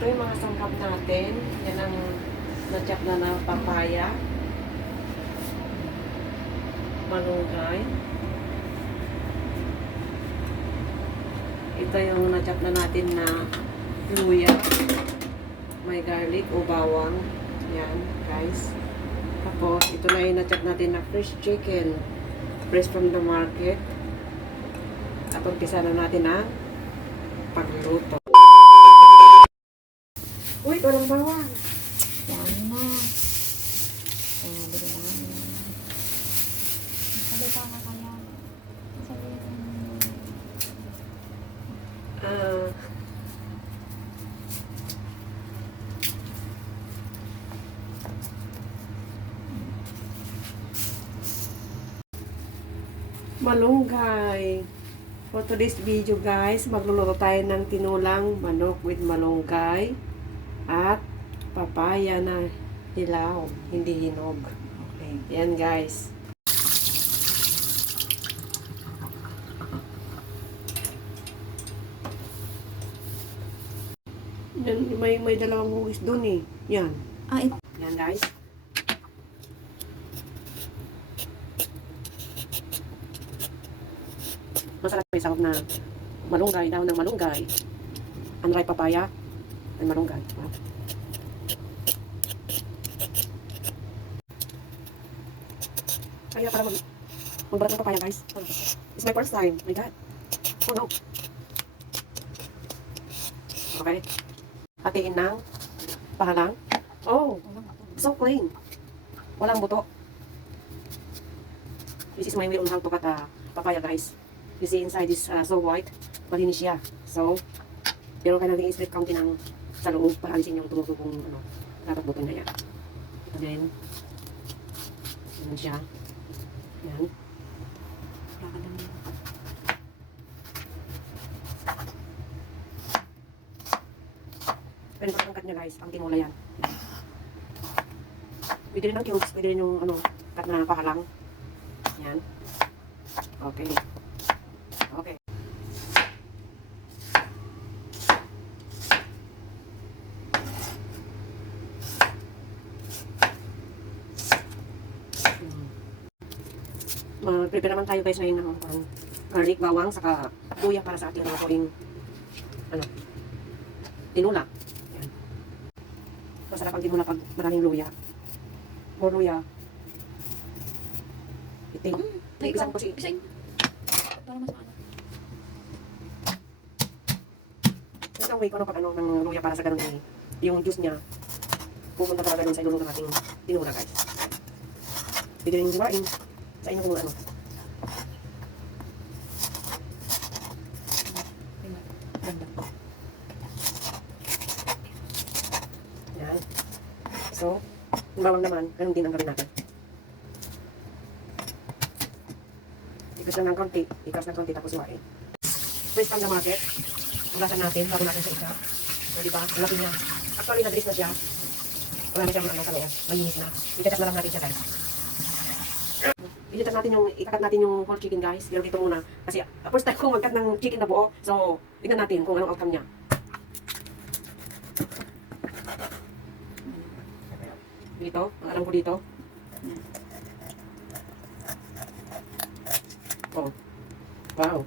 Ito yung mga sangkap natin. Yan ang na-chop na papaya. Malunggay. Ito yung na-chop na natin na luya. May garlic o bawang. Yan, guys. Tapos, ito na yung na-chop natin na fresh chicken. Fresh from the market. At umpisa na natin ang pagluto. Uy, walang bawang. Yan na. Bili na namin. Sabi pa nga kaya. Sabi malunggay. For today's video guys, magluluto tayo ng tinulang manok with malunggay at papaya na hilaw, hindi hinog. Okay, yan guys. Yan, may dalawang hugis dun eh. Yan. Yan guys. Masarap may sangkap na malunggay, daw ng malunggay. Unripe papaya and malunggay. Wow. Kaya para magbalat ng papaya guys. It's my first time. My God. Oh no. Okay. Hatiin ng pahalang. Oh. So plain. Walang buto. This is my way on how to cut papaya guys. You see inside is so white, malinis siya. So, pero kailangan natin i-split counting ng sa loob para alisin yung tumutubong natagbutin na yan. And then, yan siya. Yan. Pero ang cut niya guys, ang tinola yan. Pwede rin ng cubes, pwede rin yung cut na pahalang. Yan. Okay. Okay. Prepare naman tayo guys ngayon ng garlic, bawang, saka luya para sa ating lutuing tinula. Yan. Masarap ang tinula pag maraming luya. More luya. Iting. Isang ko si Isang. Para mas ano. Ang way ko pag ng luya para sa ganun eh, yung juice niya pupunta talaga dun sa iluluto nating tinula guys. Pwede rin yung giwain sa inyo kung ano. Yan. So, yung bawang naman, ganun din ang gawin natin. Ikas lang ng konti, tapos iwain. Fresh from the market. Ugasan natin, bago natin sa isa. So, diba? Ang laki niya. Actually, na-dress na siya. Wala na siya malinis na. I-chat na lang natin siya, guys. I-chat natin ikakat natin yung whole chicken, guys. Pero dito muna. Kasi, first time kong mag-cut ng chicken na buo. So, tignan natin kung anong outcome niya. Dito, ang alam ko dito. Oh. Wow.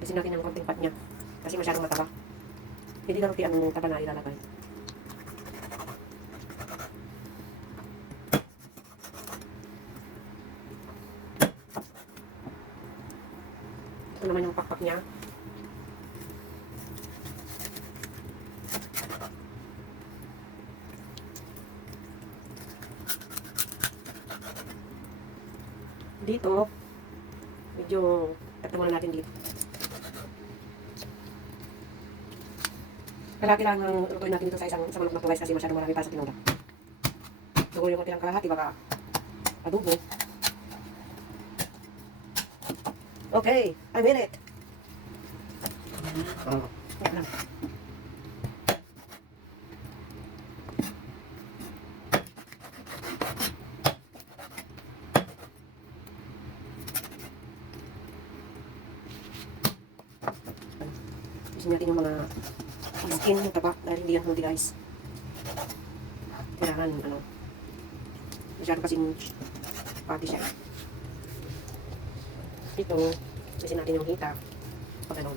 Kasi natin ang konting pat niya. Kasi masyadong mataba. Hindi lang ang taba na ilalagay. Ito naman yung pakpak niya. Dito, medyo tatawan natin dito. Kalahati lang ang lutuin natin dito sa manok na to guys kasi masyadong marami para sa tinula. Siguro yung konti lang kalahati baka adobo. Okay, I made it. Oh, yan lang. ayusin natin yung mga skin ng taba dahil hindi yan healthy guys. Kailangan, ano, masyado kasing pati siya. Ito, ayusin natin yung hita. Pag ano.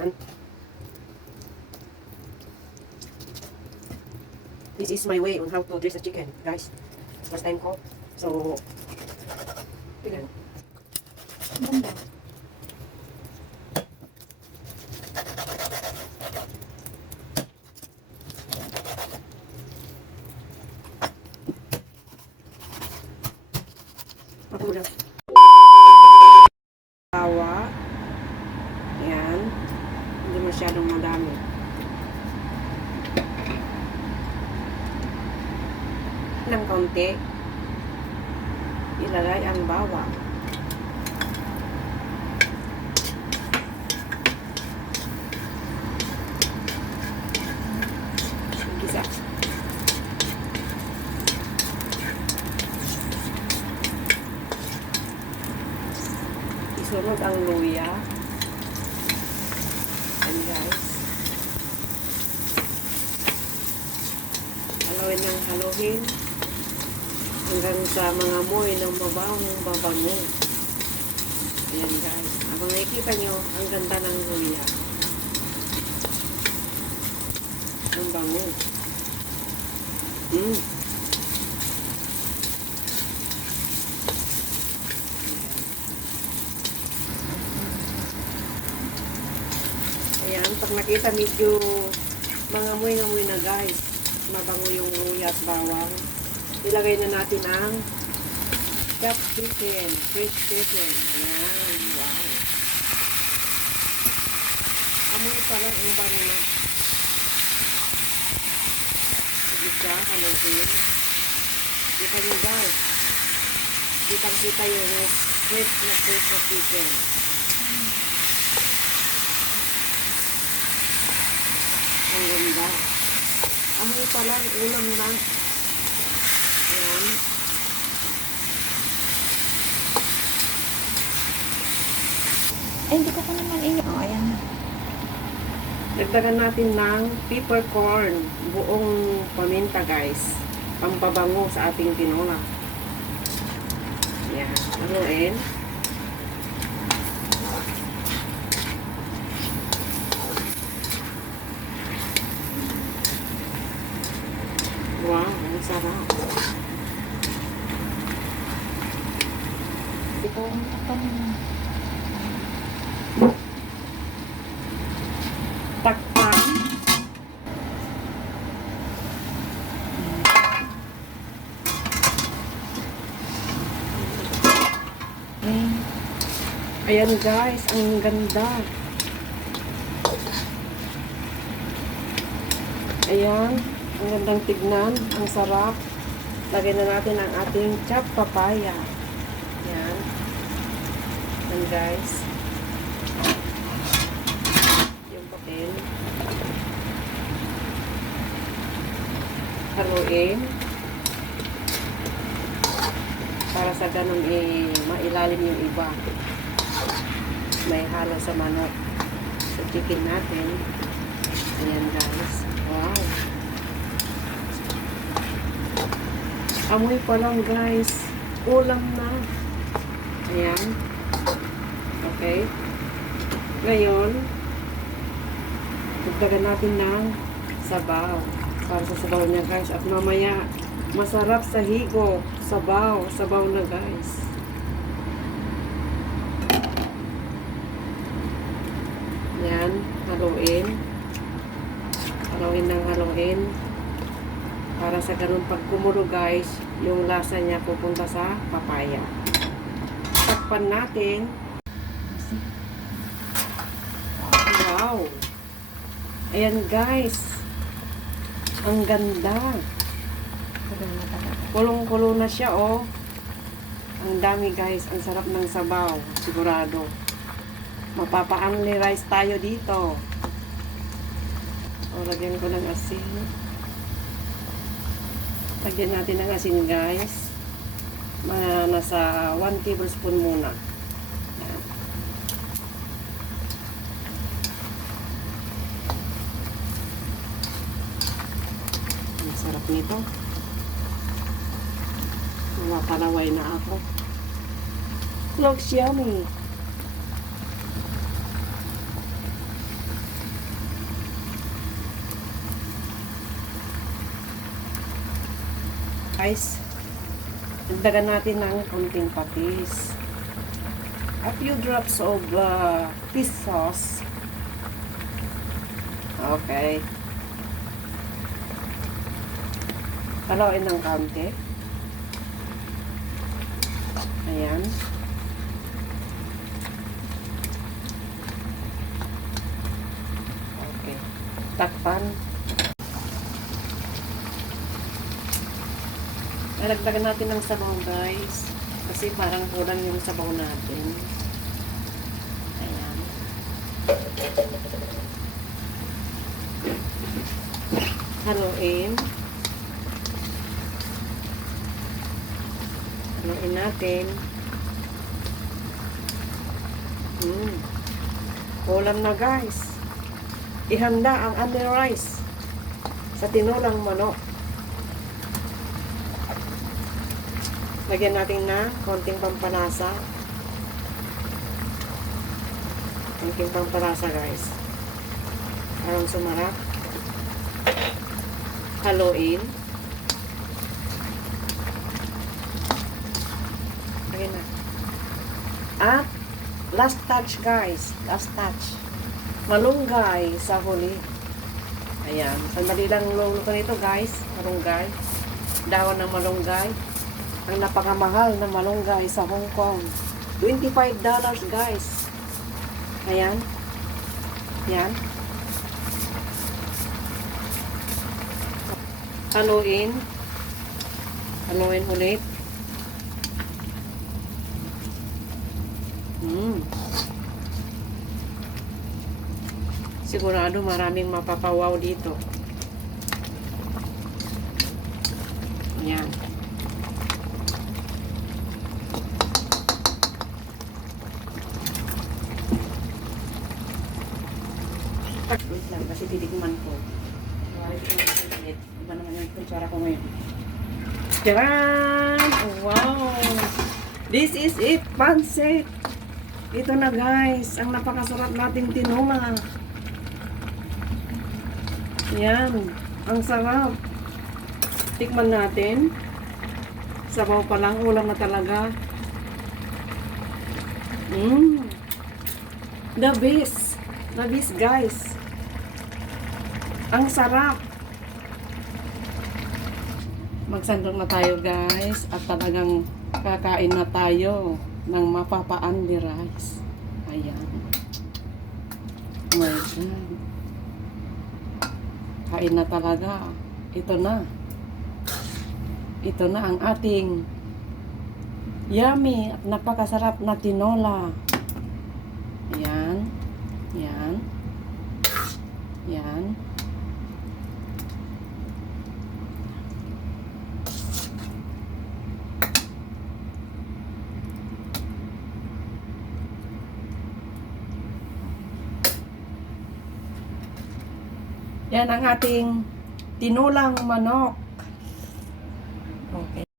Yan. This is my way on how to dress a chicken, guys. First time ko. So, tignan. Ang ganda. Magulang. Tawa. Yan. Hindi masyadong madami. Ng kaunti. Ilagay ang bawang. Gisa. Isunod ang luya. And guys. Haluin ng haluin. Hanggang sa mga amoy ng mabawang babango. Ayan guys. Habang nakikita nyo, ang ganda ng luya. Ang bango. Ayan, pag nakita medyo mga amoy na guys. Mabango yung luya at bawang. Ilagay na natin ang chopped chicken, fresh chicken. Ayan, wow. Amoy pa lang ang bango na. Sige siya, halusin. Kita nyo guys. Kitang-kita yung fresh na chicken. Ang ganda. Amoy pa lang, ulam na. Ayan. Ay, hindi ko pa naman Oh, ayan. Dagdagan natin ng peppercorn. Buong paminta guys. Pampabango sa ating tinola. Ayan. Haluin. Wow, ang sarap. Ito ang takpan mo. Takpan. Ayan guys, ang ganda. Ayan, ang gandang tignan, ang sarap. Lagyan na natin ang ating chopped papaya. Ayan. Ayan guys. Yung papel. Haluin. Para sa ganun mailalim yung iba. May halo sa manok. Sa chicken natin. Ayan guys. Wow. Amoy pa lang guys. Ulam na. Ayan. Okay. Ngayon, dagdagan natin ng sabaw. Para sa sabaw niya guys. At mamaya, masarap sa higo. Sabaw. Sabaw na guys. Yan. Haluin. Haluin ng haluin. Para sa ganun pag kumulo guys, yung lasa niya pupunta sa papaya. Takpan natin. Wow! Ayan guys. Ang ganda. Kulong-kulo na siya oh. Ang dami guys. Ang sarap ng sabaw. Sigurado. Mapapa-only rice tayo dito. O, lagyan ko ng asin. Lagyan natin ng asin guys. Nasa 1 tablespoon muna. Yan. Ang sarap nito. Mapalaway na ako. Looks yummy. Guys, dagdagan natin ng konting patis. A few drops of fish sauce. Okay. Haluin ng kaunti. Ayan. Okay. Takpan. Nalagdagan natin ng sabaw guys. Kasi parang kulang yung sabaw natin. Ayan. Haluin. Haluin natin. Ulam na guys. Ihanda ang onion rice sa tinulang manok. Lagyan natin na konting pampalasa. Konting pampalasa guys. Parang sumarap. Haluin. Lagyan na. At last touch guys. Last touch. Malunggay sa huli. Ayan. Sandali lang luluto nito guys. Malunggay. Dahon ng malunggay. Ang napakamahal na malunggay sa Hong Kong. $25 guys. Ayan. Yan. Haluin. Haluin ulit. Sigurado maraming mapapawaw dito. Yan. Wait lang, kasi titikman ko. Iba naman yung kutsara ko ngayon. Tiyan! Wow! This is it, pancit! Ito na guys, ang napakasarap nating tinola. Yan, ang sarap. Tikman natin. Sabaw pa lang, ulam na talaga. The best. The best guys. Ang sarap. Magsandok na tayo guys. At talagang kakain na tayo ng mapapa-andi rice. Ayan. Oh my God. Kain na talaga. Ito na. Ito na ang ating yummy at napakasarap na tinola. Ayan. Yan. Yan. Yan ang ating tinulang manok. Okay.